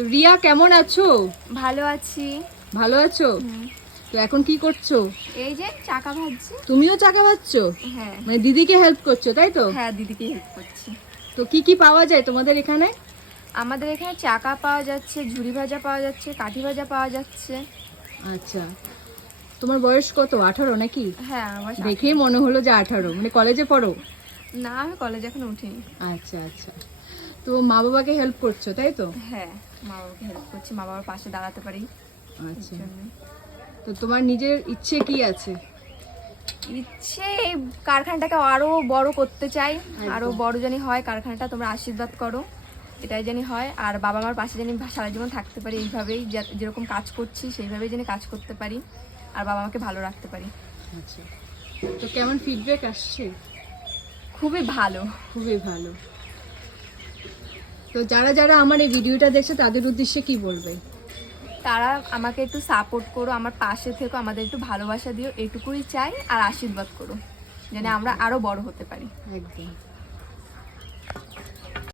তো রিয়া কেমন আছো? ভালো আছি। ভালো আছো? তো এখন কি করছ? এই যে চাকা ভাজছি। তুমিও চাকা ভাজছো? হ্যাঁ। মানে দিদিকে হেল্প করছ তাই তো? হ্যাঁ দিদিকে হেল্প করছি। তো কি কি পাওয়া যায় তোমাদের এখানে? আমাদের এখানে চাকা পাওয়া যাচ্ছে ঝুড়ি ভাজা পাওয়া যাচ্ছে কাঠি ভাজা পাওয়া যাচ্ছে। আচ্ছা। তোমার বয়স কত? আঠারো নাকি? হ্যাঁ আমার দেখেই মনে হলো যে আঠারো। মানে কলেজে পড়ো? না আমি কলেজে এখন উঠিনি। আচ্ছা আচ্ছা। তো মা বাবাকে হেল্প করছ তাই তো? হ্যাঁ মা বাবাকে হেল্প করছি মা বাবার পাশে দাঁড়াতে পারি। আচ্ছা। তো তোমার নিজের ইচ্ছে কি আছে? ইচ্ছে এই কারখানাটাকে আরও বড় করতে চাই। আরও বড় জানি হয় কারখানাটা তোমরা আশীর্বাদ করো। এটাই জানি হয়। আর বাবা মার পাশে জানি সারা জীবন থাকতে পারি এইভাবেই যেরকম কাজ করছি সেইভাবেই জানি কাজ করতে পারি। আর বাবা মাকে ভালো রাখতে পারি। আচ্ছা। তো কেমন ফিডব্যাক আসছে? খুবই ভালো। খুবই ভালো। তো যারা যারা আমার এই ভিডিওটা দেখছে তাদের উদ্দেশ্যে কি বলবে? তারা আমাকে একটু সাপোর্ট করো আমার পাশে থেকো আমাদের একটু ভালোবাসা দিও এটুকুই চাই আর আশীর্বাদ করো যেন আমরা আরও বড় হতে পারি। একদম।